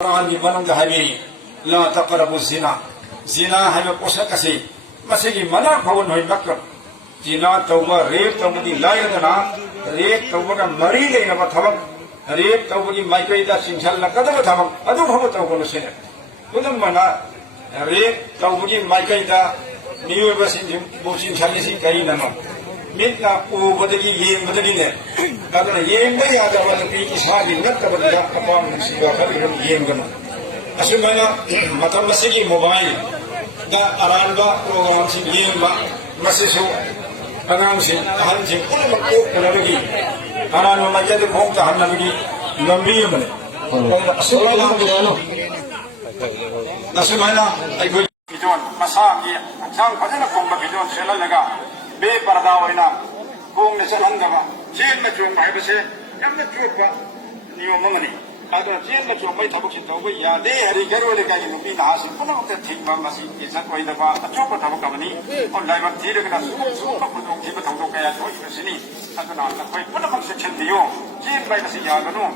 की मनुंग हाइबी ला तकरबु जिना हाइबे पोषक असी मसिगी मना भवन होई नक्र जिना तौबा रेप तौबदी लायदना रेप तौबगा मरी लेनबा थबक रेप तौबगी माइकैदा सिंगल नकदब थबक अदु भव तौबनो सेने कुदम मना रेप तौबगी माइकैदा नियोबा सिंजिम बोसिन छालिसि कई ननो मितना उबदगी येंबदगिने अदना येंबा यादबा नपी इसागी नक्तबदा अपाम सिगा खरिगम येंगनो असुमना मतम मसिगी मोबाइल दा अरानबा प्रोग्राम सिंग येंबा मसिसु अनामसिंग अहनसिंग पुनमक कोकनबगी अरान मजद भोंग तहनबगी लंबी मने असुमना अइगो बिजोन मसागी हजांग फजना कोंबा बिजोन सेललगा बे पर्दा होइना कोंग ने चलहंगबा जेल में चों माइबसे यमने चोपा नियम मंगनी अदो जेल में चों मै थबक सिन तौबा यादे हरि गरोले काई नुपी नासि पुनमक थिंगबा मसि इज्जत ओइदबा अचोप थबक कबनी और लाइव थीरगना सुप पुदों जिब थौदो कया छोइबसिनी अदना नखै पुनमक सेक्शन दियो जेल मै मसि यागनो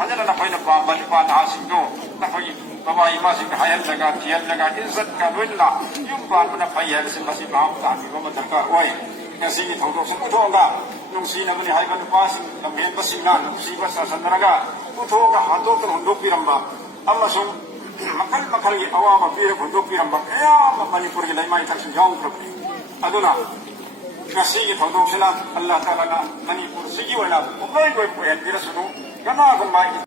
फजना नखैना पाबा निपा नासिंदो नखै बाबा इमा सिंह हायल लगा थियल लगा इज्जत का लोइना युम पाबना फैयल सिन मसि बाम ताबी बम दरकार ओइ ngasi ni thong thong puthonga nungsi na mani haiba nupa sing lamhen basina nungsi ba sa sanaraga puthonga hato to hondok piramba amasung makal makal gi awama pira hondok piramba ya manipur gi laimai thak sing yaung propri aduna ngasi gi thong thong sila Allah taala na manipur sigi wala umai goi poyan pira sunu kana gomai